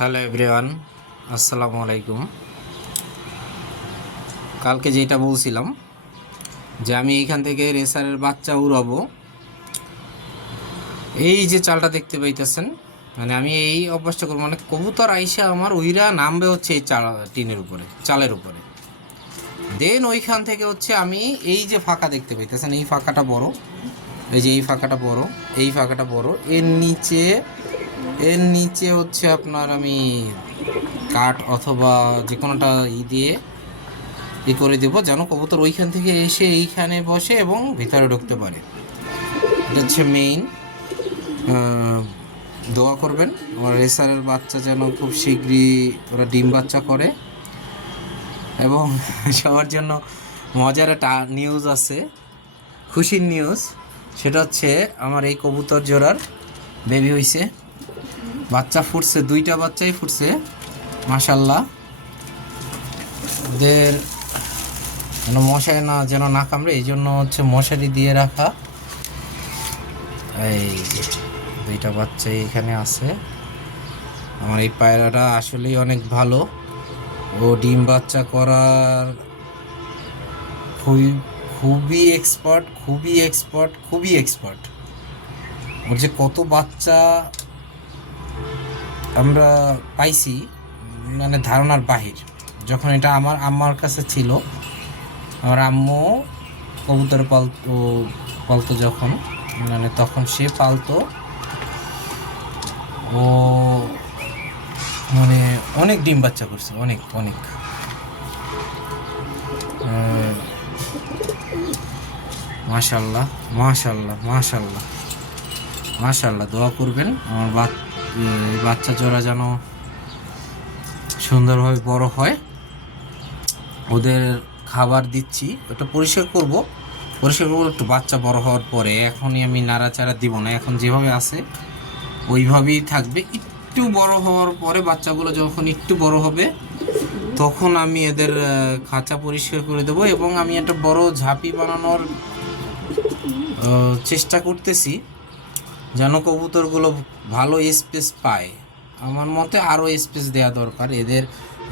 Hello everyone, আসসালামু আলাইকুম। কালকে যেটা বলছিলাম যে আমি এইখান থেকে রেসারের বাচ্চা উড়াবো, এই যে চালটা দেখতে পাইতেছেন, মানে আমি এই অভ্যাসটা করবো, মানে কবুতর আইসা আমার উইরা নামবে হচ্ছে এই চাল টিনের উপরে, চালের উপরে। দেন ওইখান থেকে হচ্ছে আমি এই যে ফাঁকা দেখতে পাইতেছেন, এই ফাঁকাটা বড়, এই যে এই ফাঁকাটা বড়, এই ফাঁকাটা বড়, এর নিচে হচ্ছে আপনার আমি কাঠ অথবা যে কোনোটা দিয়ে করে দেবো, যেন কবুতর ওইখান থেকে এসে এইখানে বসে এবং ভিতরে ঢুকতে পারে। এটা হচ্ছে মেইন। দোয়া করবেন আমার রেসারের বাচ্চা যেন খুব শীঘ্রই ওরা ডিম বাচ্চা করে। এবং সবার জন্য মজার একটা নিউজ আছে, খুশির নিউজ। সেটা হচ্ছে আমার এই কবুতর জোড়ার বেবি হয়েছে, বাচ্চা ফুটছে, 2টা বাচ্চাই ফুটছে মাশাল্লাহ। ওদের যেন মশাই না কামড়ে, এই জন্য হচ্ছে মশারি দিয়ে রাখা। এই যে 2টা বাচ্চা এখানে আছে। আমার এই পায়রাটা আসলেই অনেক ভালো, ও ডিম বাচ্চা করার খুবই এক্সপার্ট, খুবই এক্সপার্ট। ওর যে কত বাচ্চা আমরা পাইছি মানে ধারণার বাহির। যখন এটা আমার আম্মার কাছে ছিল, আমার আম্মু কবুতর পালতো যখন, মানে তখন সে পালতো, ও মানে অনেক ডিম বাচ্চা করছে, অনেক অনেক। মাশাল্লাহ মাশাল্লাহ মাশাল্লাহ মাশাল্লাহ। দোয়া করবেন আমার বাচ্চা জোড়া যেন সুন্দরভাবে বড় হয়। ওদের খাবার দিচ্ছি, ওটা পরিষ্কার করবো একটু বাচ্চা বড় হওয়ার পরে। এখনই আমি নাড়াচাড়া দিব না, এখন যেভাবে আছে ওইভাবেই থাকবে। একটু বড় হওয়ার পরে বাচ্চাগুলো যখন একটু বড় হবে, তখন আমি এদের খাঁচা পরিষ্কার করে দেবো। এবং আমি একটা বড় ঝাঁপি বানানোর চেষ্টা করতেছি, যেন কবুতরগুলো ভালো স্পেস পায়। আমার মতে আরও স্পেস দেওয়া দরকার এদের।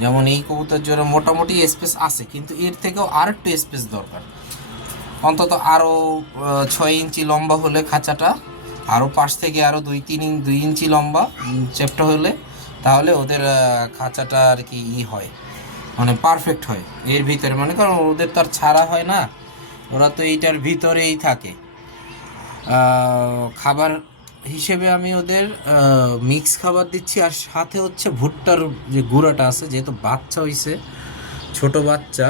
যেমন এই কবুতর জোড়া মোটামুটি স্পেস আছে, কিন্তু এর থেকেও আর একটু স্পেস দরকার। অন্তত আরও 6 ইঞ্চি লম্বা হলে খাঁচাটা, আরও পাশ থেকে আরও 2 ইঞ্চি লম্বা চ্যাপ্টা হলে, তাহলে ওদের খাঁচাটা আর কি হয়, মানে পারফেক্ট হয় এর ভিতরে। মানে কারণ ওদের তো আর ছাড়া হয় না, ওরা তো এইটার ভিতরেই থাকে। খাবার হিসেবে আমি ওদের মিক্স খাবার দিচ্ছি, আর সাথে হচ্ছে ভুট্টার যে গুঁড়াটা আছে, যেহেতু বাচ্চা হইছে, ছোট বাচ্চা,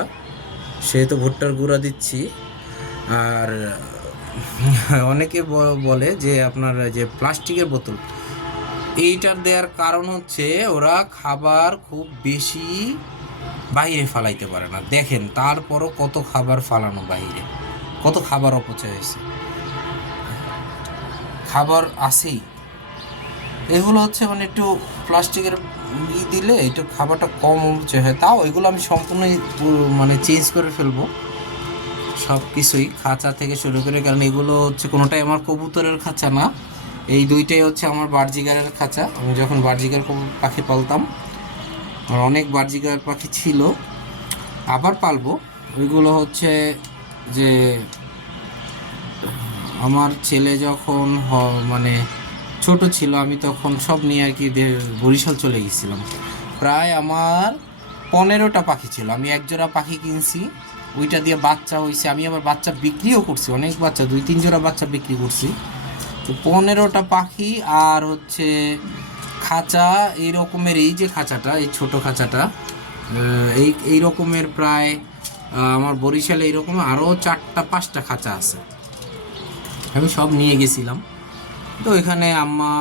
সেহেতু ভুট্টার গুঁড়া দিচ্ছি। আর অনেকে বলে যে আপনার যে প্লাস্টিকের বোতল, এইটার দেওয়ার কারণ হচ্ছে ওরা খাবার খুব বেশি বাইরে ফালাইতে পারে না। দেখেন তারপরও কত খাবার ফালানো বাইরে, কত খাবার অপচয় হয়েছে, খাবার আসেই। এগুলো হচ্ছে মানে একটু প্লাস্টিকের দিলে একটু খাবারটা কম অপচয় হয়। তাও এগুলো আমি সম্পূর্ণই মানে চেঞ্জ করে ফেলবো সব কিছুই, খাঁচা থেকে শুরু করে। কারণ এগুলো হচ্ছে কোনোটাই আমার কবুতরের খাঁচা না, এই 2টাই হচ্ছে আমার বার্জিগারের খাঁচা। আমি যখন বার্জিগার পাখি পালতাম, আর অনেক বার্জিগার পাখি ছিল, আবার পালবো। ওইগুলো হচ্ছে যে আমার ছেলে যখন মানে ছোট ছিল, আমি তখন সব নিয়ে আর কি বরিশাল চলে গেছিলাম। প্রায় আমার 15টা পাখি ছিল, আমি একজোড়া পাখি কিনছি, ওইটা দিয়ে বাচ্চা হয়েছে। আমি আবার বাচ্চা বিক্রিও করছি, অনেক বাচ্চা, 2-3 জোড়া বাচ্চা বিক্রি করছি। তো 15টা পাখি আর হচ্ছে খাঁচা এই রকমের, এই যে খাঁচাটা, এই ছোট খাঁচাটা, এই রকমের প্রায় আমার বরিশালে এইরকম আরও 4টা-5টা খাঁচা আছে, আমি সব নিয়ে গেছিলাম। তো এখানে আম্মা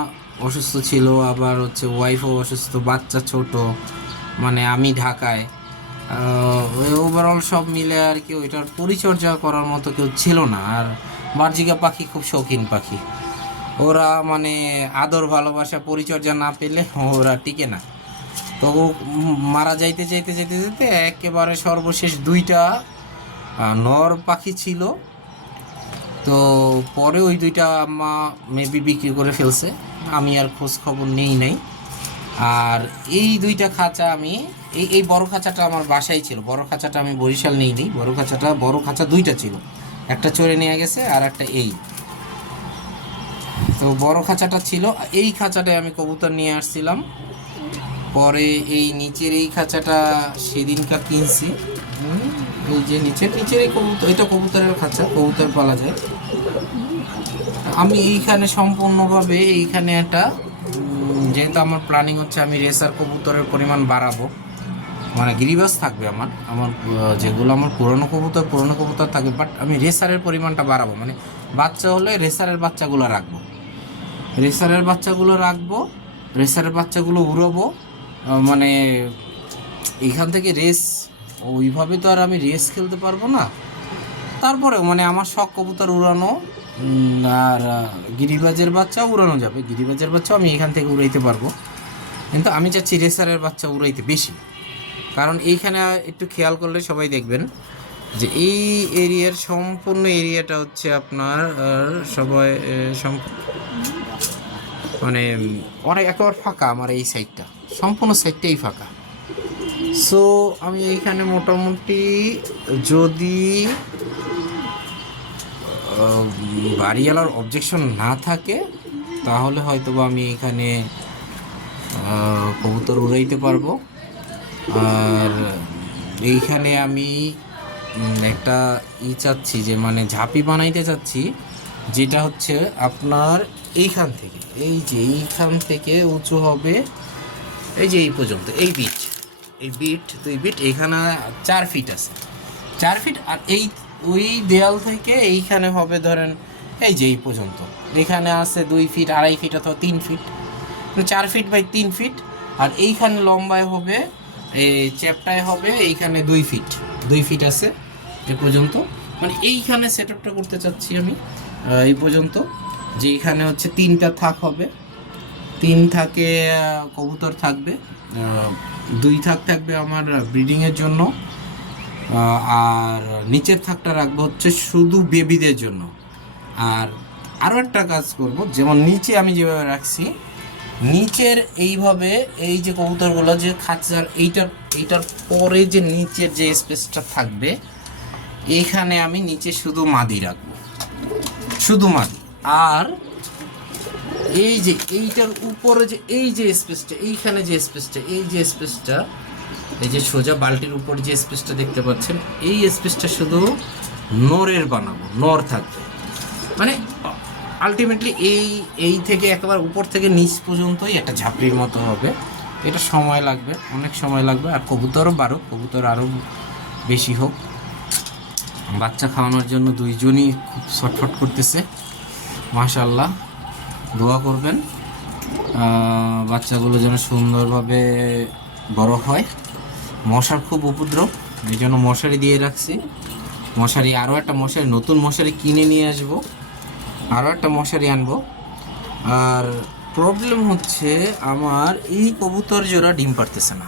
অসুস্থ ছিল, আবার হচ্ছে ওয়াইফও অসুস্থ, বাচ্চা ছোট, মানে আমি ঢাকায়, ওভারঅল সব মিলে আর কি ওইটার পরিচর্যা করার মতো কেউ ছিল না। আর বার্জিকা পাখি খুব শৌখিন পাখি, ওরা মানে আদর ভালোবাসা পরিচর্যা না পেলে ওরা টিকে না। তো মারা যাইতে যাইতে যেতে যেতে একেবারে সর্বশেষ 2টা নর পাখি ছিল। তো পরে ওই 2টা আম্মা মেবি বিক্রি করে ফেলছে, আমি আর খোঁজ খবর নেই নাই। আর এই দুইটা খাঁচা আমি এই এই বড় খাঁচাটা আমার বাসায় ছিল, বড় খাঁচাটা আমি বরিশাল নিইনি, বড় খাঁচা দুইটা ছিল, একটা চড়ে নিয়ে গেছে আর একটা এই। তো বড় খাঁচাটা ছিল, এই খাঁচাটায় আমি কবুতর নিয়ে আসছিলাম। পরে এই নিচের এই খাঁচাটা সেদিনকার কিনছি, এই যে নিচের এই কবুতর, এটা কবুতরের খাঁচা, কবুতর পালা যায়। আমি এইখানে সম্পূর্ণভাবে এইখানে একটা যেহেতু আমার প্ল্যানিং হচ্ছে আমি রেসার কবুতরের পরিমাণ বাড়াবো, মানে গিরিবাজ থাকবে আমার আমার যেগুলো আমার পুরনো কবুতর থাকবে, বাট আমি রেসারের পরিমাণটা বাড়াবো, মানে বাচ্চা হলে রেসারের বাচ্চাগুলো রাখবো, রেসারের বাচ্চাগুলো উড়াবো। মানে এখান থেকে রেস ওইভাবে তো আর আমি রেস খেলতে পারবো না, তারপরেও মানে আমার শখ কবুতর উড়ানো। আর গিরিবাজের বাচ্চাও উড়ানো যাবে, গিরিবাজের বাচ্চাও আমি এখান থেকে উড়াইতে পারবো, কিন্তু আমি চাচ্ছি রেসারের বাচ্চা উড়াইতে বেশি। কারণ এইখানে একটু খেয়াল করলে সবাই দেখবেন যে এই এরিয়ার সম্পূর্ণ এরিয়াটা হচ্ছে আপনার সবাই মানে অনেক একেবারে ফাঁকা, আমার এই সাইডটা সম্পূর্ণ সাইডটাই ফাঁকা। সো আমি এইখানে মোটামুটি যদি বাড়িওয়ালার অবজেকশন না থাকে তাহলে হয়তো বা আমি এখানে কবুতর উড়াইতে পারবো। আর এইখানে আমি একটা চাচ্ছি যে মানে ঝাঁপি বানাইতে চাচ্ছি, যেটা হচ্ছে আপনার এইখান থেকে এইখান থেকে উঁচু হবে এই যে এই পর্যন্ত, এই দুই বিট এখানে 4 ফিট আছে, 4 ফিট। আর এই ওই দেয়াল থেকে এইখানে হবে ধরেন এই যে এই পর্যন্ত, এখানে আছে 2 ফিট, 2.5 ফিট অথবা 3 ফিট, 4 ফিট বাই 3 ফিট। আর এইখানে লম্বায় হবে, এই চ্যাপটায় হবে এইখানে 2 ফিট আছে এ পর্যন্ত। মানে এইখানে সেট আপটা করতে চাচ্ছি আমি এই পর্যন্ত, যে এখানে হচ্ছে 3টা থাক হবে, 3 থাকে কবুতর থাকবে, 2 থাক থাকবে আমার ব্রিডিংয়ের জন্য, আর নিচের থাকটা রাখবো হচ্ছে শুধু বেবিদের জন্য। আর আরও একটা কাজ করব, যেমন নিচে আমি যেভাবে রাখছি, নিচের এইভাবে এই যে কবুতরগুলো যে খাঁচার এইটার পরে যে নিচের যে স্পেসটা থাকবে, এইখানে আমি নিচে শুধু মাদি রাখবো, শুধু মাদি। আর এই যে এইটার উপরে যে এই যে স্পেসটা, এইখানে যে স্পেসটা, এই যে সোজা বালতির উপর যে স্পেসটা দেখতে পাচ্ছেন, এই স্পেসটা শুধু নরের বানাবো, নর থাকবে। মানে আলটিমেটলি এই থেকে একেবারে উপর থেকে নিচ পর্যন্তই একটা ঝাঁপড়ির মতো হবে। এটা সময় লাগবে, অনেক সময় লাগবে। আর কবুতরও বাড়ুক, কবুতর আরও বেশি হোক। বাচ্চা খাওয়ানোর জন্য দুইজনই খুব ছটফট করতেছে, মাশাআল্লাহ। দোয়া করবেন বাচ্চাগুলো যেন সুন্দরভাবে বড় হয়। মশার খুব উপদ্রব, এই জন্য মশারি দিয়ে রাখছি। আরও একটা মশারি, নতুন মশারি কিনে নিয়ে আসবো, আরও একটা মশারি আনবো। আর প্রবলেম হচ্ছে আমার এই কবুতর জোড়া ডিম পারতেছে না,